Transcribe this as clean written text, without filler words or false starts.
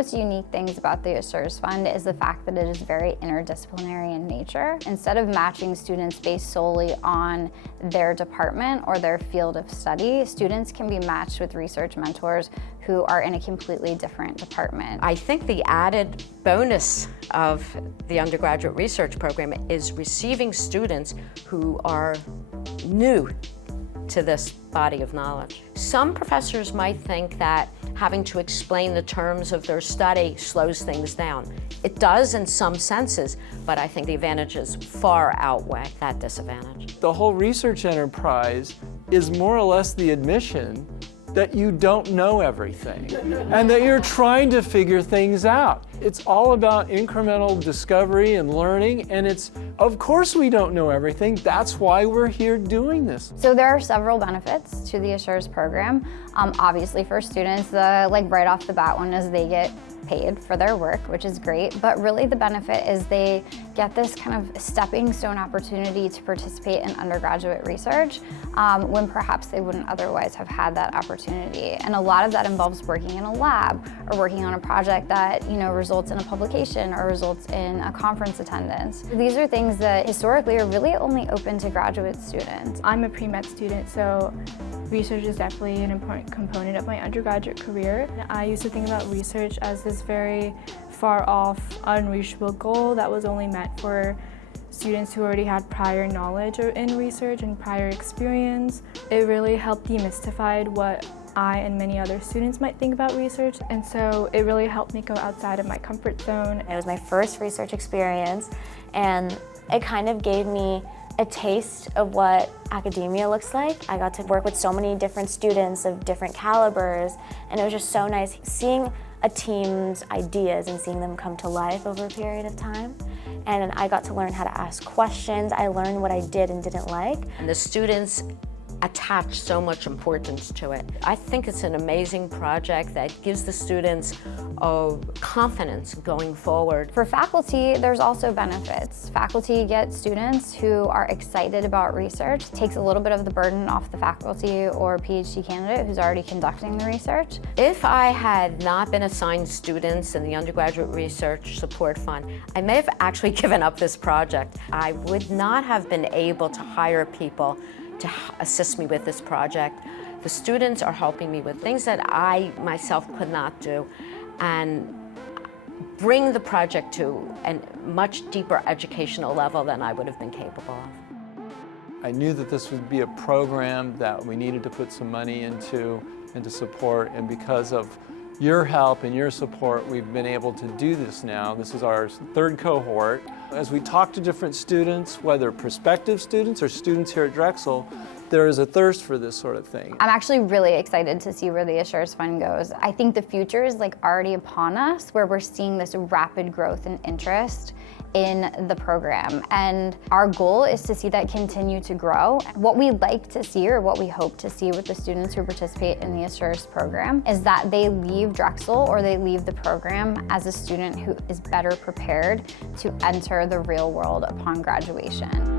most unique things about the ASURS Fund is the fact that it is very interdisciplinary in nature. Instead of matching students based solely on their department or their field of study, students can be matched with research mentors who are in a completely different department. I think the added bonus of the undergraduate research program is receiving students who are new to this body of knowledge. Some professors might think that having to explain the terms of their study slows things down. It does in some senses, but I think the advantages far outweigh that disadvantage. The whole research enterprise is more or less the admission that you don't know everything and that you're trying to figure things out. It's all about incremental discovery and learning, and it's, of course we don't know everything. That's why we're here doing this. So there are several benefits to the ASURS program. Obviously for students, right off the bat one is they get paid for their work, which is great, but really the benefit is they get this kind of stepping stone opportunity to participate in undergraduate research when perhaps they wouldn't otherwise have had that opportunity. And a lot of that involves working in a lab or working on a project that results in a publication or results in a conference attendance. These are things that historically are really only open to graduate students. I'm a pre-med student, so research is definitely an important component of my undergraduate career. I used to think about research as this very far off, unreachable goal that was only meant for students who already had prior knowledge in research and prior experience. It really helped demystify what I and many other students might think about research, and so it really helped me go outside of my comfort zone. It was my first research experience, and it kind of gave me a taste of what academia looks like. I got to work with so many different students of different calibers, and it was just so nice seeing a team's ideas and seeing them come to life over a period of time. And I got to learn how to ask questions. I learned what I did and didn't like. And the students attach so much importance to it. I think it's an amazing project that gives the students confidence going forward. For faculty, there's also benefits. Faculty get students who are excited about research. It takes a little bit of the burden off the faculty or PhD candidate who's already conducting the research. If I had not been assigned students in the Undergraduate Research Support Fund, I may have actually given up this project. I would not have been able to hire people to assist me with this project. The students are helping me with things that I myself could not do and bring the project to a much deeper educational level than I would have been capable of. I knew that this would be a program that we needed to put some money into and to support, and because of your help and your support, we've been able to do this now. This is our third cohort. As we talk to different students, whether prospective students or students here at Drexel, there is a thirst for this sort of thing. I'm actually really excited to see where the ASURS Fund goes. I think the future is already upon us, where we're seeing this rapid growth and interest in the program. And our goal is to see that continue to grow. What we like to see, or what we hope to see with the students who participate in the ASURS program, is that they leave Drexel or they leave the program as a student who is better prepared to enter the real world upon graduation.